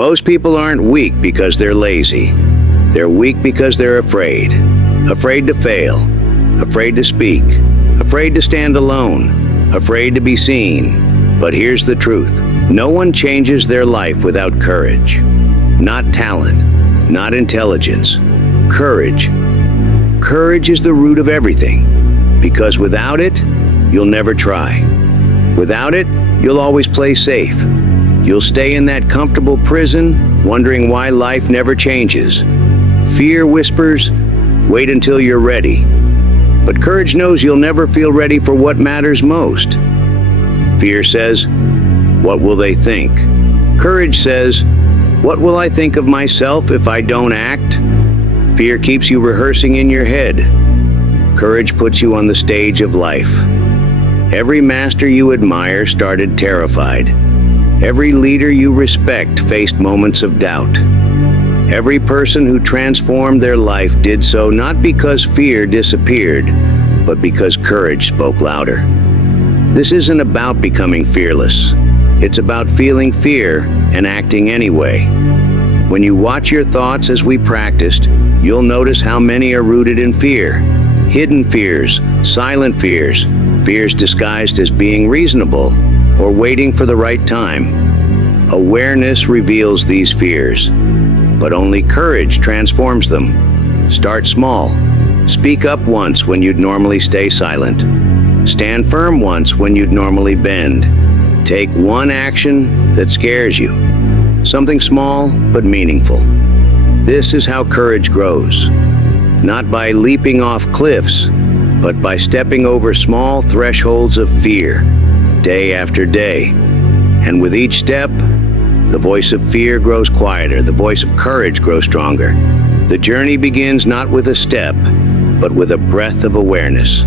Most people aren't weak because they're lazy. They're weak because they're afraid. Afraid to fail. Afraid to speak. Afraid to stand alone. Afraid to be seen. But here's the truth. No one changes their life without courage. Not talent. Not intelligence. Courage. Courage is the root of everything. Because without it, you'll never try. Without it, you'll always play safe. You'll stay in that comfortable prison, wondering why life never changes. Fear whispers, wait until you're ready. But courage knows you'll never feel ready for what matters most. Fear says, what will they think? Courage says, what will I think of myself if I don't act? Fear keeps you rehearsing in your head. Courage puts you on the stage of life. Every master you admire started terrified. Every leader you respect faced moments of doubt. Every person who transformed their life did so not because fear disappeared, but because courage spoke louder. This isn't about becoming fearless. It's about feeling fear and acting anyway. When you watch your thoughts as we practiced, you'll notice how many are rooted in fear. Hidden fears, silent fears, fears disguised as being reasonable or waiting for the right time. Awareness reveals these fears, but only courage transforms them. Start small. Speak up once when you'd normally stay silent. Stand firm once when you'd normally bend. Take one action that scares you. Something small but meaningful. This is how courage grows. Not by leaping off cliffs, but by stepping over small thresholds of fear, day after day. And with each step, the voice of fear grows quieter, the voice of courage grows stronger. The journey begins not with a step, but with a breath of awareness.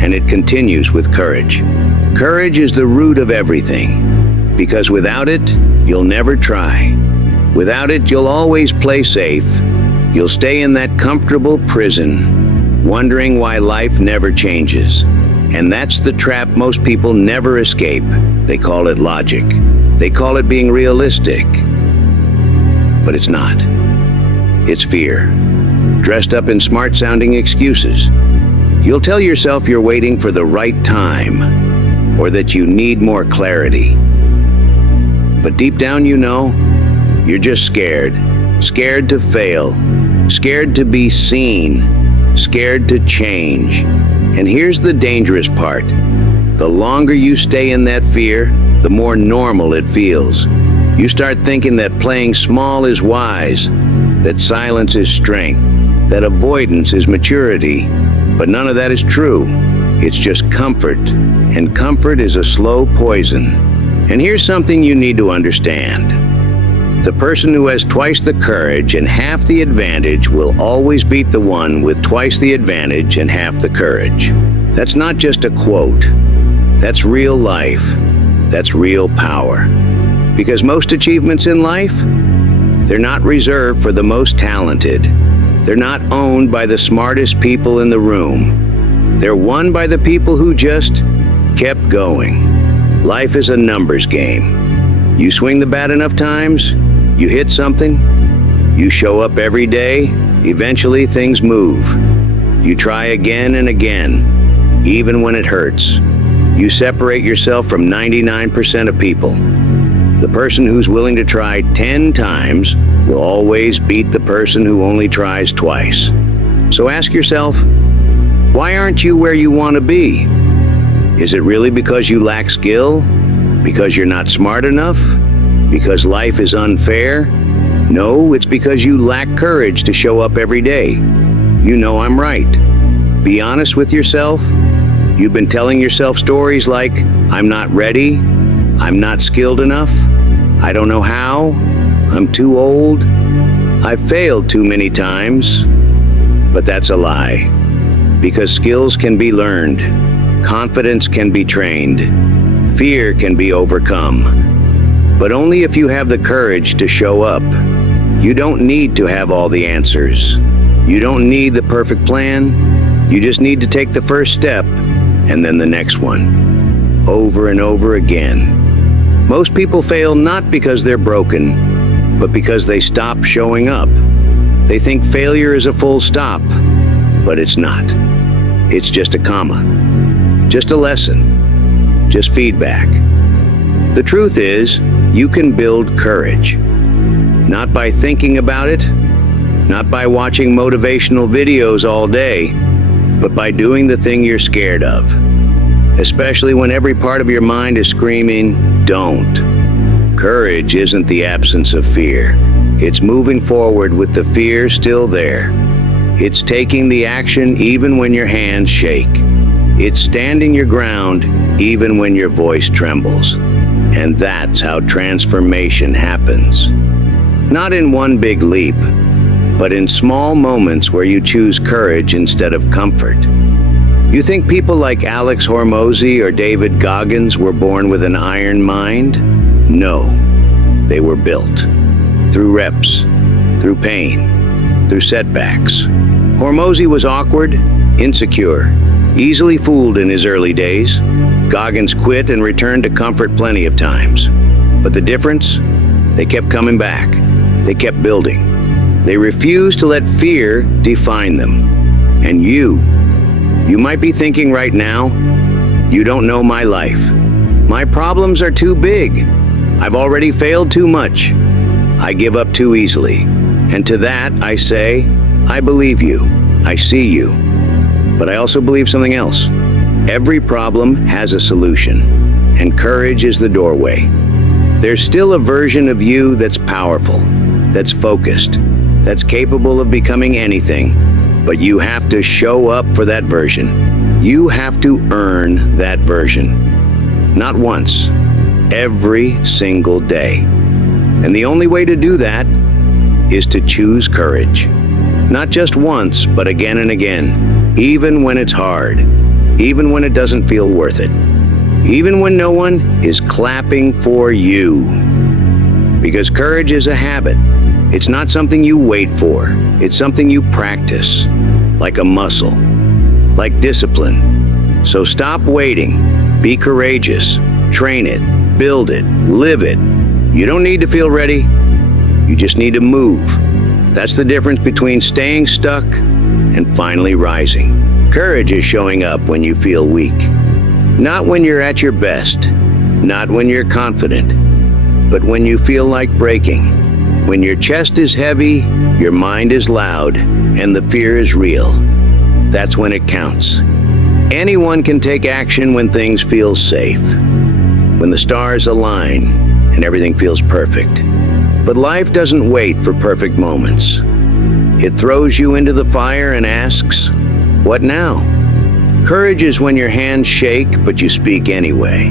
And it continues with courage. Courage is the root of everything, because without it, you'll never try. Without it, you'll always play safe. You'll stay in that comfortable prison, wondering why life never changes. And that's the trap most people never escape. They call it logic. They call it being realistic. But it's not. It's fear, dressed up in smart-sounding excuses. You'll tell yourself you're waiting for the right time, or that you need more clarity. But deep down you know, you're just scared. Scared to fail. Scared to be seen. Scared to change. And here's the dangerous part. The longer you stay in that fear, the more normal it feels. You start thinking that playing small is wise, that silence is strength, that avoidance is maturity. But none of that is true. It's just comfort, and comfort is a slow poison. And here's something you need to understand. The person who has twice the courage and half the advantage will always beat the one with twice the advantage and half the courage. That's not just a quote. That's real life. That's real power. Because most achievements in life, they're not reserved for the most talented. They're not owned by the smartest people in the room. They're won by the people who just kept going. Life is a numbers game. You swing the bat enough times, you hit something, you show up every day, eventually things move. You try again and again, even when it hurts. You separate yourself from 99% of people. The person who's willing to try 10 times will always beat the person who only tries twice. So ask yourself, why aren't you where you want to be? Is it really because you lack skill? Because you're not smart enough? Because life is unfair? No, it's because you lack courage to show up every day. You know I'm right. Be honest with yourself. You've been telling yourself stories like, I'm not ready, I'm not skilled enough, I don't know how, I'm too old, I've failed too many times. But that's a lie. Because skills can be learned, confidence can be trained, fear can be overcome. But only if you have the courage to show up. You don't need to have all the answers. You don't need the perfect plan. You just need to take the first step, and then the next one, over and over again. Most people fail not because they're broken, but because they stop showing up. They think failure is a full stop, but it's not. It's just a comma, just a lesson, just feedback. The truth is, you can build courage. Not by thinking about it, not by watching motivational videos all day, but by doing the thing you're scared of. Especially when every part of your mind is screaming, don't. Courage isn't the absence of fear. It's moving forward with the fear still there. It's taking the action even when your hands shake. It's standing your ground even when your voice trembles. And that's how transformation happens. Not in one big leap, but in small moments where you choose courage instead of comfort. You think people like Alex Hormozy or David Goggins were born with an iron mind? No, they were built. Through reps, through pain, through setbacks. Hormozy was awkward, insecure, easily fooled in his early days. Goggins quit and returned to comfort plenty of times. But the difference? They kept coming back. They kept building. They refused to let fear define them. And you might be thinking right now, you don't know my life. My problems are too big. I've already failed too much. I give up too easily. And to that, I say, I believe you. I see you. But I also believe something else. Every problem has a solution, and courage is the doorway. There's still a version of you that's powerful, that's focused, that's capable of becoming anything. But you have to show up for that version. You have to earn that version. Not once, every single day. And the only way to do that is to choose courage. Not just once, but again and again. Even when it's hard. Even when it doesn't feel worth it. Even when no one is clapping for you. Because courage is a habit. It's not something you wait for. It's something you practice. Like a muscle. Like discipline. So stop waiting. Be courageous. Train it. Build it. Live it. You don't need to feel ready. You just need to move. That's the difference between staying stuck and finally rising. Courage is showing up when you feel weak. Not when you're at your best. Not when you're confident. But when you feel like breaking. When your chest is heavy, your mind is loud, and the fear is real. That's when it counts. Anyone can take action when things feel safe. When the stars align and everything feels perfect. But life doesn't wait for perfect moments. It throws you into the fire and asks, what now? Courage is when your hands shake, but you speak anyway.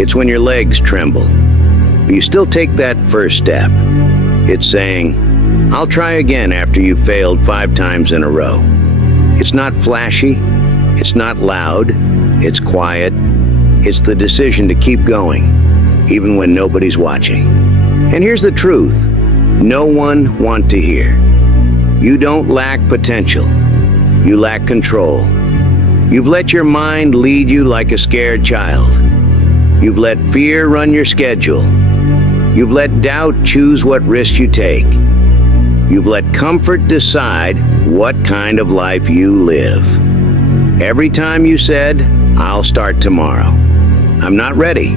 It's when your legs tremble, but you still take that first step. It's saying, I'll try again after you've failed 5 times in a row. It's not flashy, it's not loud, it's quiet. It's the decision to keep going, even when nobody's watching. And here's the truth, no one wants to hear. You don't lack potential. You lack control. You've let your mind lead you like a scared child. You've let fear run your schedule. You've let doubt choose what risk you take. You've let comfort decide what kind of life you live. Every time you said, I'll start tomorrow. I'm not ready.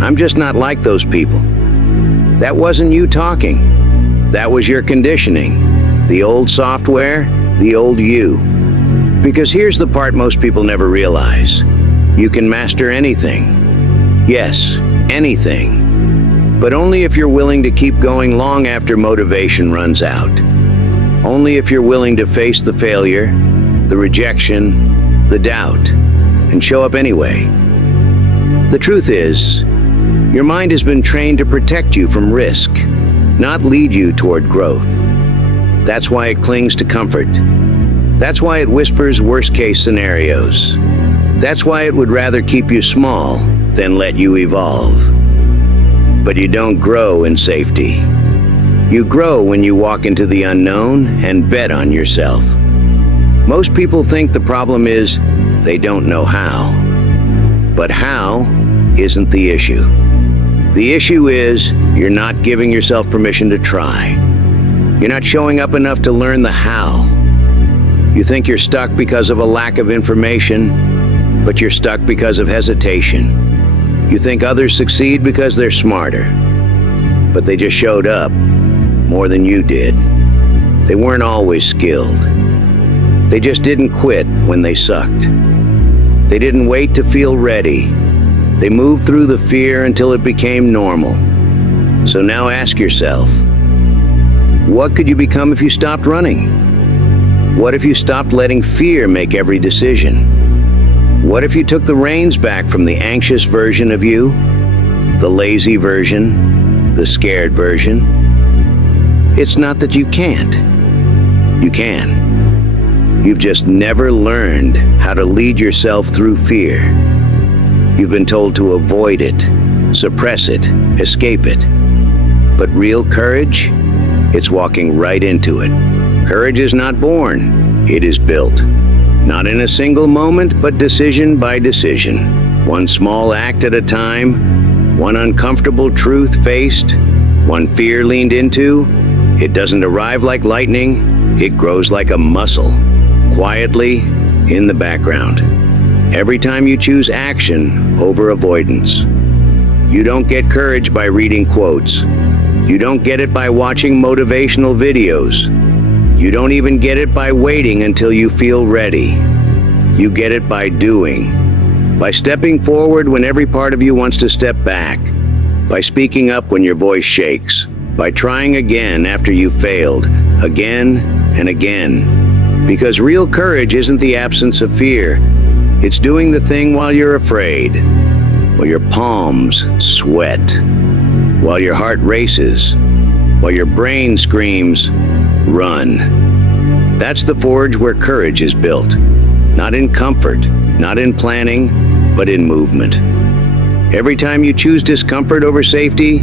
I'm just not like those people. That wasn't you talking. That was your conditioning. The old software, the old you. Because here's the part most people never realize. You can master anything. Yes, anything. But only if you're willing to keep going long after motivation runs out. Only if you're willing to face the failure, the rejection, the doubt, and show up anyway. The truth is, your mind has been trained to protect you from risk, not lead you toward growth. That's why it clings to comfort. That's why it whispers worst-case scenarios. That's why it would rather keep you small than let you evolve. But you don't grow in safety. You grow when you walk into the unknown and bet on yourself. Most people think the problem is they don't know how. But how isn't the issue. The issue is You're not giving yourself permission to try. You're not showing up enough to learn the how. You think you're stuck because of a lack of information, but you're stuck because of hesitation. You think others succeed because they're smarter, but they just showed up more than you did. They weren't always skilled. They just didn't quit when they sucked. They didn't wait to feel ready. They moved through the fear until it became normal. So now ask yourself, what could you become if you stopped running? What if you stopped letting fear make every decision? What if you took the reins back from the anxious version of you, the lazy version, the scared version? It's not that you can't. You can. You've just never learned how to lead yourself through fear. You've been told to avoid it, suppress it, escape it. But real courage, it's walking right into it. Courage is not born, it is built. Not in a single moment, but decision by decision. One small act at a time, one uncomfortable truth faced, one fear leaned into. It doesn't arrive like lightning, it grows like a muscle, quietly in the background. Every time you choose action over avoidance. You don't get courage by reading quotes. You don't get it by watching motivational videos. You don't even get it by waiting until you feel ready. You get it by doing. By stepping forward when every part of you wants to step back. By speaking up when your voice shakes. By trying again after you've failed. Again and again. Because real courage isn't the absence of fear. It's doing the thing while you're afraid. While your palms sweat. While your heart races. While your brain screams, run. That's the forge where courage is built. Not in comfort, not in planning, but in movement. Every time you choose discomfort over safety,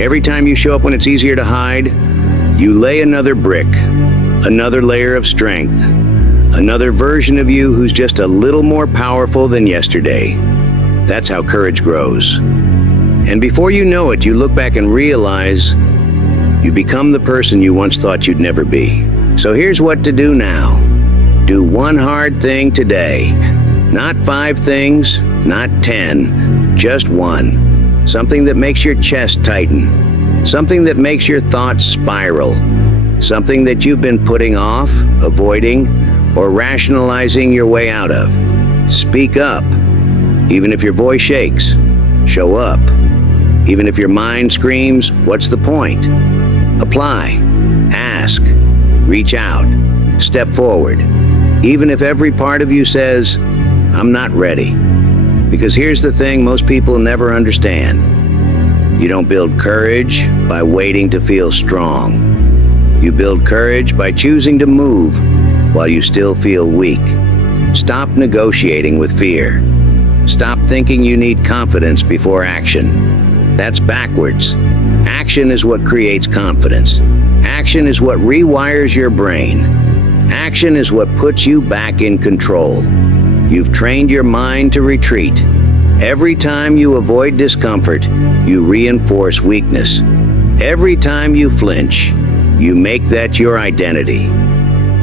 every time you show up when it's easier to hide, you lay another brick, another layer of strength, another version of you who's just a little more powerful than yesterday. That's how courage grows. And before you know it, you look back and realize you become the person you once thought you'd never be. So here's what to do now. Do one hard thing today. Not 5 things, not 10, just one. Something that makes your chest tighten. Something that makes your thoughts spiral. Something that you've been putting off, avoiding, or rationalizing your way out of. Speak up. Even if your voice shakes, show up. Even if your mind screams, what's the point? Apply, ask, reach out, step forward. Even if every part of you says, I'm not ready. Because here's the thing most people never understand. You don't build courage by waiting to feel strong. You build courage by choosing to move while you still feel weak. Stop negotiating with fear. Stop thinking you need confidence before action. That's backwards. Action is what creates confidence. Action is what rewires your brain. Action is what puts you back in control. You've trained your mind to retreat. Every time you avoid discomfort, you reinforce weakness. Every time you flinch, you make that your identity.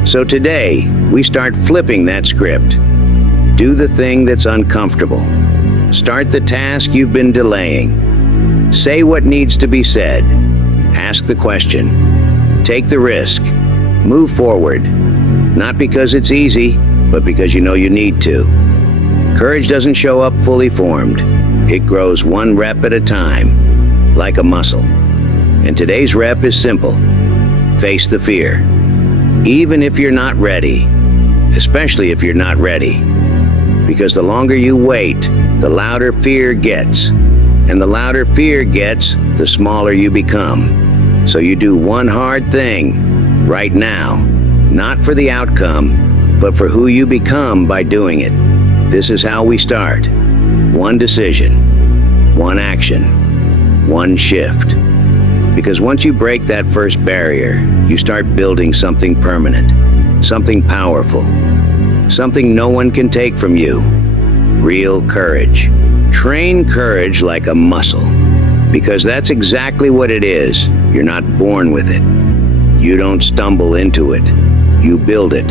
So today, we start flipping that script. Do the thing that's uncomfortable. Start the task you've been delaying. Say what needs to be said. Ask the question. Take the risk. Move forward. Not because it's easy, but because you know you need to. Courage doesn't show up fully formed. It grows one rep at a time, like a muscle. And today's rep is simple. Face the fear. Even if you're not ready, especially if you're not ready. Because the longer you wait, the louder fear gets. And the louder fear gets, the smaller you become. So you do one hard thing, right now. Not for the outcome, but for who you become by doing it. This is how we start. One decision, one action, one shift. Because once you break that first barrier, you start building something permanent, something powerful, something no one can take from you. Real courage. Train courage like a muscle. Because that's exactly what it is. You're not born with it. You don't stumble into it. You build it,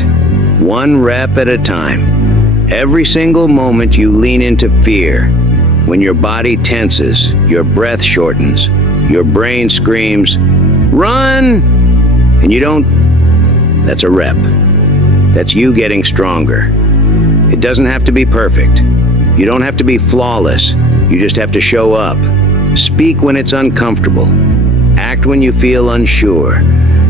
one rep at a time. Every single moment you lean into fear, when your body tenses, your breath shortens, your brain screams, "Run!" and you don't, that's a rep. That's you getting stronger. It doesn't have to be perfect. You don't have to be flawless. You just have to show up. Speak when it's uncomfortable. Act when you feel unsure.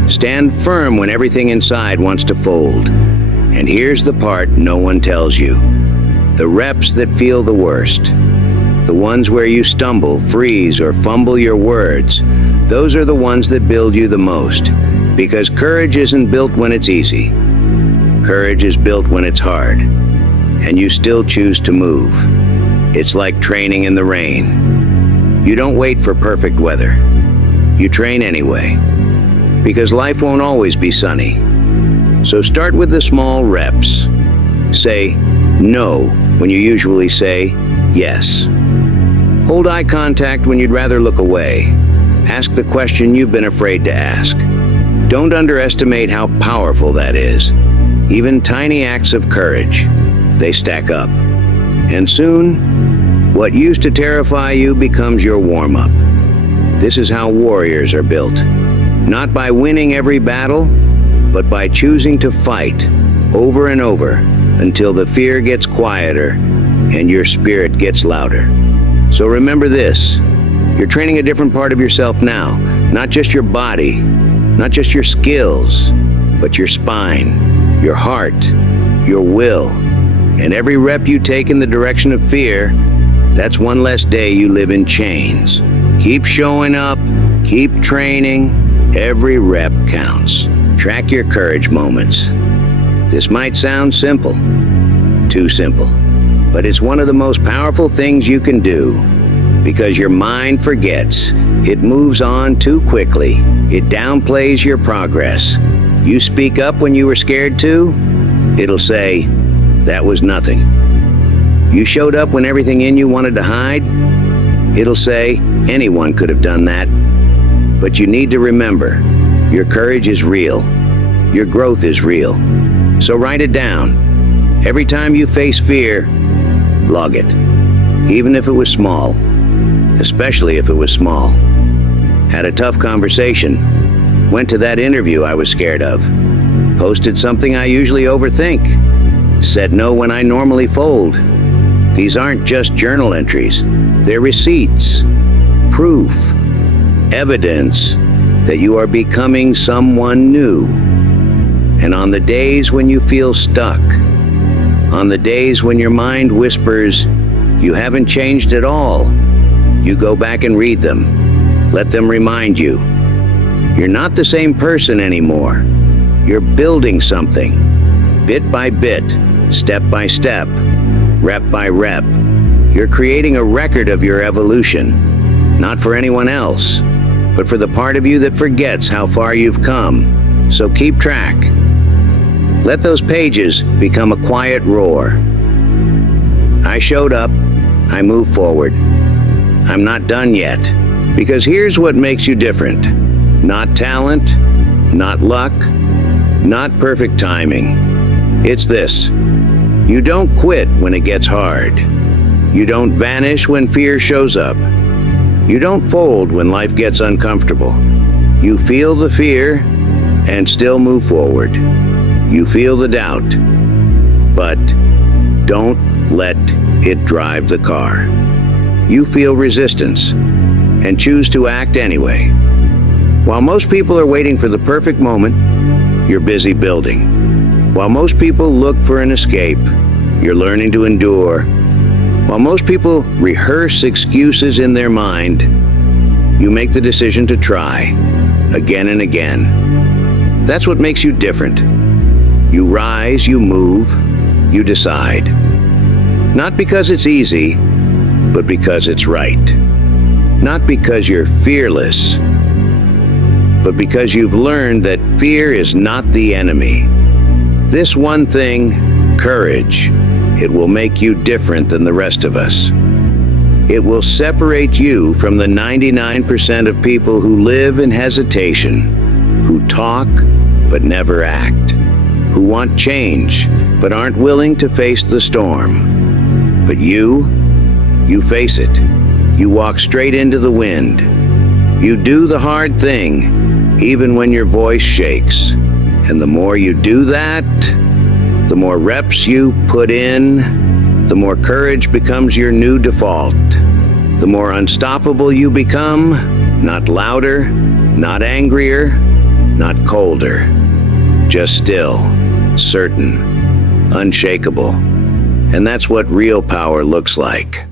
Stand firm when everything inside wants to fold. And here's the part no one tells you. The reps that feel the worst. The ones where you stumble, freeze, or fumble your words. Those are the ones that build you the most. Because courage isn't built when it's easy. Courage is built when it's hard. And you still choose to move. It's like training in the rain. You don't wait for perfect weather. You train anyway. Because life won't always be sunny. So start with the small reps. Say no when you usually say yes. Hold eye contact when you'd rather look away. Ask the question you've been afraid to ask. Don't underestimate how powerful that is. Even tiny acts of courage, they stack up. And soon, what used to terrify you becomes your warm-up. This is how warriors are built. Not by winning every battle, but by choosing to fight over and over until the fear gets quieter and your spirit gets louder. So remember this, you're training a different part of yourself now, not just your body, not just your skills, but your spine, your heart, your will. And every rep you take in the direction of fear, that's one less day you live in chains. Keep showing up, keep training, every rep counts. Track your courage moments. This might sound simple, too simple, but it's one of the most powerful things you can do. Because your mind forgets. It moves on too quickly. It downplays your progress. You speak up when you were scared to, it'll say, that was nothing. You showed up when everything in you wanted to hide, it'll say, anyone could have done that. But you need to remember, your courage is real. Your growth is real. So write it down. Every time you face fear, log it. Even if it was small. Especially if it was small. Had a tough conversation. Went to that interview I was scared of. Posted something I usually overthink. Said no when I normally fold. These aren't just journal entries. They're receipts. Proof. Evidence that you are becoming someone new. And on the days when you feel stuck, on the days when your mind whispers, you haven't changed at all, you go back and read them. Let them remind you. You're not the same person anymore. You're building something. Bit by bit, step by step, rep by rep. You're creating a record of your evolution. Not for anyone else, but for the part of you that forgets how far you've come. So keep track. Let those pages become a quiet roar. I showed up. I moved forward. I'm not done yet. Because here's what makes you different. Not talent, not luck, not perfect timing. It's this. You don't quit when it gets hard. You don't vanish when fear shows up. You don't fold when life gets uncomfortable. You feel the fear and still move forward. You feel the doubt, but don't let it drive the car. You feel resistance and choose to act anyway. While most people are waiting for the perfect moment, you're busy building. While most people look for an escape, you're learning to endure. While most people rehearse excuses in their mind, you make the decision to try, again and again. That's what makes you different. You rise, you move, you decide. Not because it's easy, but because it's right. Not because you're fearless, but because you've learned that fear is not the enemy. This one thing, courage, it will make you different than the rest of us. It will separate you from the 99% of people who live in hesitation, who talk but never act, who want change but aren't willing to face the storm. But you face it. You walk straight into the wind. You do the hard thing, even when your voice shakes. And the more you do that, the more reps you put in, the more courage becomes your new default. The more unstoppable you become, not louder, not angrier, not colder, just still, certain, unshakable. And that's what real power looks like.